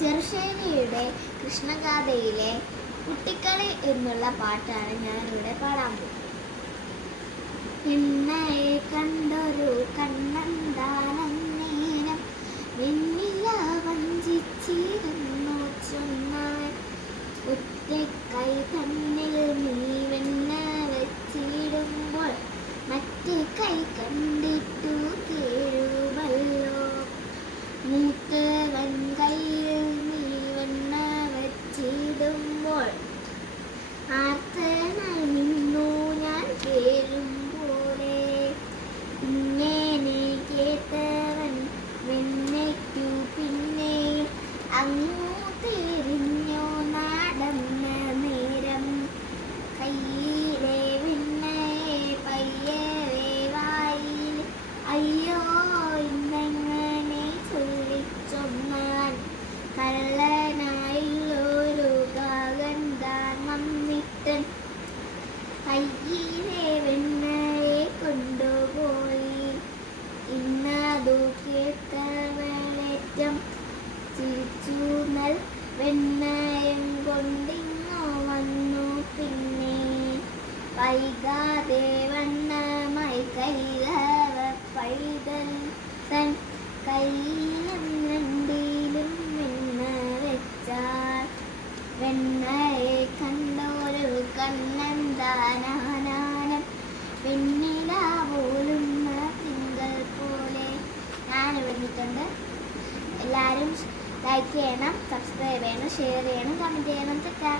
ചെറുശ്ശേരിയുടെ കൃഷ്ണഗാഥയിലെ കുട്ടിക്കളി എന്നുള്ള പാട്ടാണ് ഞാനിവിടെ പാടാൻ പോകുന്നത്. എണ്ണയെ കണ്ടൊരു കണ്ണന്താനന്നേരം വെണ്ണില വഞ്ചിച്ചിരുന്നു ചൊന്നാൽ ഒറ്റക്കൈ തന്നിൽ നീ വെണ്ണ വെച്ചിടുമ്പോൾ മറ്റേ കൈ കണ്ടിട്ടു കേഴുവല്ലോ. മൂത്തവൻ കയ്യിൽ നീ വെണ്ണ വെച്ചിടുമ്പോൾ ആർത്തനായി നിന്നു ഞാൻ കേഴുമ്പോലെ. ഇങ്ങനെ കേട്ടവൻ വെണ്ണയ്ക്കു പിന്നെ അങ്ങു തിരിഞ്ഞു നടന്ന നേരം കയ്യിലെ വെണ്ണയെ പയ്യവേ വായിൽ അയ്യോ ഇന്നെങ്ങനെ ചൊല്ലിച്ചൊന്നാൽ കള്ളനായുള്ളൊരു കാകന്താൻ വന്നിട്ടൻ കയ്യിലെ വെണ്ണയെ കൊണ്ടുപോയി. ഇന്നതു കേട്ടവളേറ്റം ചിരിച്ചു നൽ വെണ്ണയും കൊണ്ടിങ്ങോ വന്നു പിന്നെ. വൈകാതെ വണ്ണമായി കൈകവ പൈതൽ തൻ കയ്യിലും രണ്ടിലും വെണ്ണ വെച്ചാൽ വെണ്ണയെ കണ്ടൊരു കണ്ണന്താനാനം വെണ്ണില പോലുന്ന തിങ്കൾ പോലെ. ഞാൻ പറഞ്ഞിട്ടുണ്ട്. എല്ലാവരും ലൈക്ക് ചെയ്യണം, സബ്സ്ക്രൈബ് ചെയ്യണം, ഷെയർ ചെയ്യണം, കമൻറ്റ് ചെയ്യണം. തെറ്റാ.